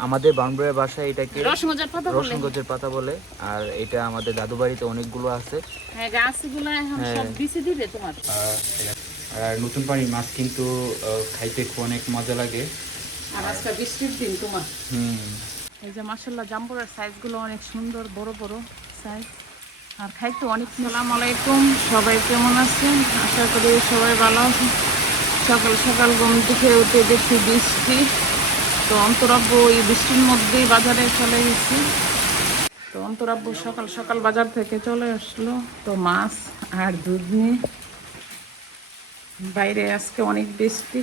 আমাদের বাউন্ডারির বাসায় এটাকে রসমজার পাতা বলে? রসুন গাছের পাতা বলে। আর এটা আমাদের দাদু বাড়িতে অনেকগুলো আছে। হ্যাঁ গাছগুলো এখন হ্যাঁ। সব বিছে দিবে তোমার। আর নতুন পানির মাছ কিন্তু খাইতে খুব অনেক মজা লাগে। আর আজকে বৃষ্টির দিন তোমার। হুম। এই যে জাম্বুরের সাইজগুলো অনেক সুন্দর বড় বড় সাইজ আর খাইতে অনেক সালাম আলাইকুম সবাই কেমন আছেন? আশা করি সবাই ভালো আছেন। সকাল সকাল ঘুম থেকে উঠে দেখি বৃষ্টি। তো অন্তরাব্য এই বৃষ্টির মধ্যেই বাজারে চলে গেছি। তো অন্তরাব্য সকাল সকাল বাজার থেকে চলে আসলো। তো মাছ আর দুধ নিয়ে বাইরে আজকে অনেক বৃষ্টি।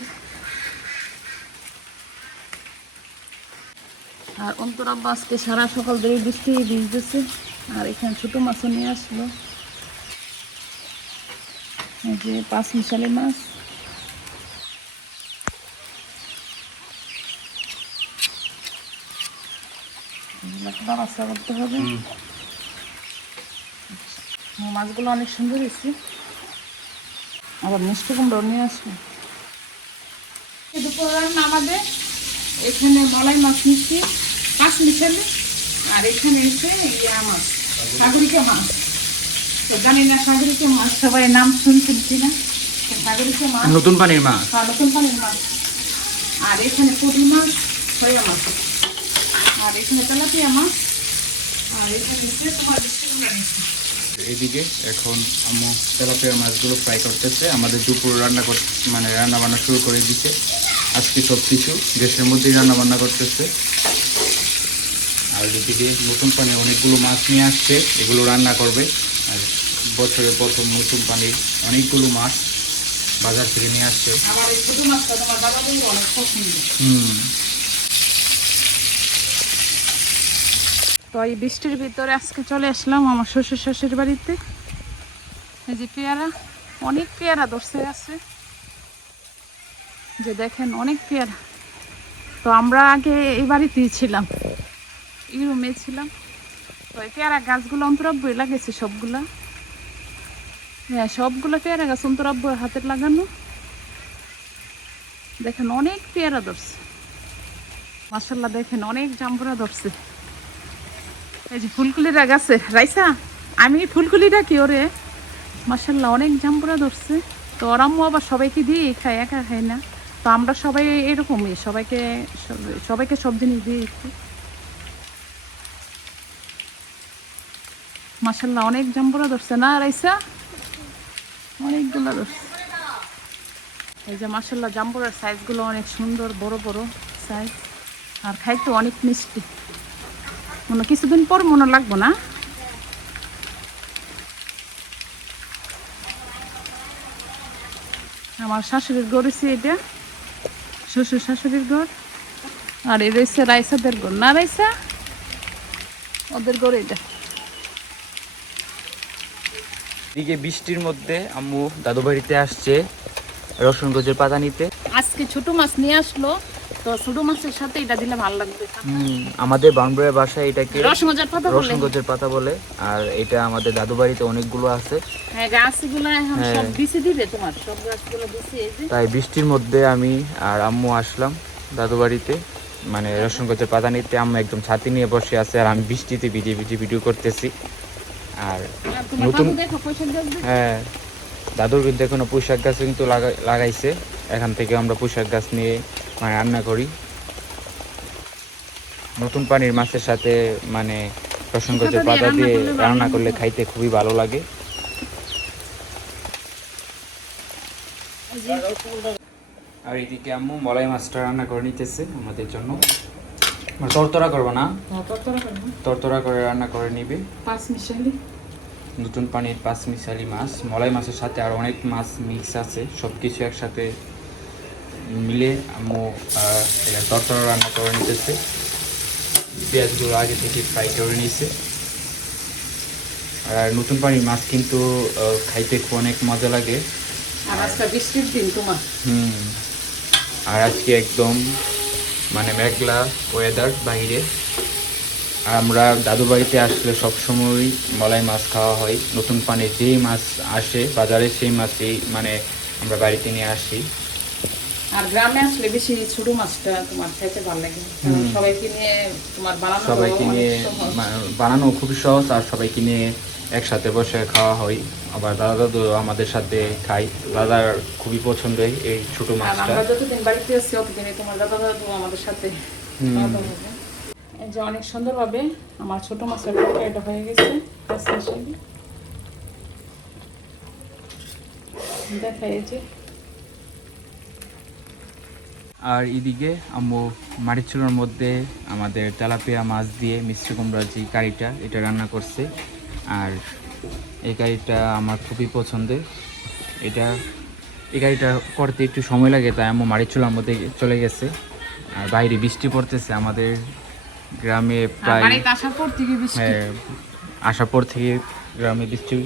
আর অন্তরাব্বা আজকে সারা সকাল ধরে বৃষ্টি ভিজতেছে আর এখানে ছোট মাছও নিয়ে আসলো। যে পাঁচ মিশালি মাছ। করতে হবে। মাছগুলো অনেক সুন্দর হয়েছে। আবার মিষ্টি কুমড়ো নিয়ে আসব। দুপুর রান্না আমাদের। এখানে মলাই মাছ পাঁচ মিশালে আর এখানে এসে ইয়া মাছ সাগরিকা মাছ। তো জানি না সাগরিকা মাছ সবাই নাম শুনছেন কিনা? সাগরিকা মাছ। নতুন পানির মাছ। আর নতুন পানির মাছ। আর এখানে পুঁটি মাছ সয়া মাছ। আর এখানে তেলাপিয়া মাছ আর এখানে তোমার নিচ্ছি। এদিকে এখন আম্মু তেলাপিয়া মাছগুলো ফ্রাই করতেছে। আমাদের দুপুর রান্না কর মানে রান্না বান্না শুরু করে দিছে। আজকে সব কিছু গ্যাসের মধ্যেই রান্না বান্না করতেছে। আর এদিকে নতুন পানি অনেকগুলো মাছ নিয়ে আসছে। এগুলো রান্না করবে। আর বছরের প্রথম নতুন পানির অনেকগুলো মাছ বাজার থেকে নিয়ে আসছে। আমার এই ছোটো মাছটা তোমার বাবা বলব অনেক পছন্দ হুম তো এই বৃষ্টির ভিতরে আজকে চলে আসলাম আমার শ্বশুর শাশুর বাড়িতে। এই যে পেয়ারা, অনেক পেয়ারা ধরছে আছে যে দেখেন, অনেক পেয়ারা। তো আমরা আগে এই বাড়িতেই ছিলাম, এই রুমে ছিলাম। তো এই পেয়ারা গাছগুলো অন্তরাব্বই লাগিয়েছে সবগুলা। হ্যাঁ সবগুলো পেয়ারা গাছ অন্তরাব্বই হাতের লাগানো। দেখেন, অনেক পেয়ারা ধরছে। মাসাল্লাহ দেখেন, অনেক জাম্বুরা ধরছে। এই যে ফুলকুলিরা গাছে রাইসা, আমি ফুলকুলিটা কি ওরে। মাসাল্লাহ অনেক জাম্বুরা ধরছে। তো ওর আবার সবাইকে দিয়ে খায়, একা খায় না। তো আমরা সবাই এরকমই, সবাইকে সবাইকে সব জিনিস দিয়ে একটু মাসাল্লাহ অনেক জাম্বুরা ধরছে। না, রাইসা? অনেকগুলো ধরছে। এই যে মাসাল্লাহ জাম্বুরার সাইজগুলো অনেক সুন্দর, বড় বড় সাইজ আর খাইতে অনেক মিষ্টি। মনে কিছুদিন পর মনে লাগবো না। আমার শাশুড়ির ঘর হচ্ছে এটা শ্বশুর শাশুড়ির ঘর। আর এ রয়েছে রাইসাদের ঘর। না রাইসা? ওদের ঘর এটা এদিকে বৃষ্টির মধ্যে আম্মু দাদু বাড়িতে আসছে রসুন গজের পাতা নিতে। আজকে ছোট মাছ নিয়ে আসলো। তো ছোট মাছের সাথে এটা দিলে ভালো লাগবে। আমাদের বাউন্ডারির বাসায় এটাকে রসমজার পাতা বলে। পাতা বলে আর এটা আমাদের দাদু বাড়িতে অনেকগুলো আছে। হ্যাঁ গাছগুলো এখন হ্যাঁ। সব বিছে দিবে তোমার সব গাছগুলো বিছে এই যে। তাই বৃষ্টির মধ্যে আমি আর আম্মু আসলাম দাদু বাড়িতে মানে রসুন গজের পাতা নিতে। আম্মু একদম ছাতি নিয়ে বসে আছে আর আমি বৃষ্টিতে ভিজে ভিজে ভিডিও করতেছি। আর নতুন-। হ্যাঁ দাদুর কিন্তু এখনও পুঁশাক গাছ কিন্তু লাগা- লাগাইছে। এখান থেকে আমরা পুঁশাক গাছ নিয়ে রান্না করি। নতুন পানির মাছের সাথে মানে রসুন দিয়ে পাতা দিয়ে রান্না করলে খাইতে খুবই ভালো লাগে। আর এদিকে আম্মু মলাই মাছটা রান্না করে নিতেছে আমাদের জন্য। মানে তরতরা করব না? হ্যাঁ, তরতরা করে রান্না করে নিবে। নতুন পানির পাঁচ মিশালি মাছ। মলাই মাছের সাথে আর অনেক মাছ মিক্স আছে। সব কিছু একসাথে মিলে আম্মু এটা তরতরা রান্না করে নিতেছে। পেঁয়াজগুলো আগে থেকে ফ্রাই করে নিয়েছে। আর নতুন পানির মাছ কিন্তু খাইতে খুব অনেক মজা লাগে। আর আজকে বৃষ্টির দিন তোমার। হুম। আর আজকে একদম মানে মেঘলা ওয়েদার বাইরে আর আমরা দাদু বাড়িতে আসলে সবসময় মলাই মাছ খাওয়া হয়। নতুন পানির যেই মাছ আসে বাজারে সেই মাছই মানে আমরা বাড়িতে নিয়ে আসি। আর গ্রামে আসলে বেশি ছোট মাছটা তোমার খাইতে ভালো লাগে। সবাইকে নিয়ে তোমার বানানো সবাইকে নিয়ে বানানো খুবই সহজ আর সবাইকে নিয়ে একসাথে বসে খাওয়া হয়। আবার দাদা দাদু আমাদের সাথে খাই দাদার খুবই পছন্দ এই- এই ছোট মাছটা। আমরা যতদিন বাড়িতে আছি তোমার দাদা দাদু আমাদের সাথে যে অনেক সুন্দরভাবে আমার ছোট মাছের তরকারিটা হয়ে গেছে। দেখা যে। আর এদিকে আম্মু মাটির চুলোর মধ্যে আমাদের তেলাপিয়া মাছ দিয়ে মিষ্টি কুমড়ার যে কারিটা এটা রান্না করছে। আর এই কারিটা আমার খুবই পছন্দের। এটা এই গাড়িটা করতে একটু সময় লাগে তাই আম্মু মাটির চুলার মধ্যে চলে গেছে। আর বাইরে বৃষ্টি পড়তেছে আমাদের গ্রামে প্রায় হ্যাঁ আসার পর থেকে গ্রামে বৃষ্টি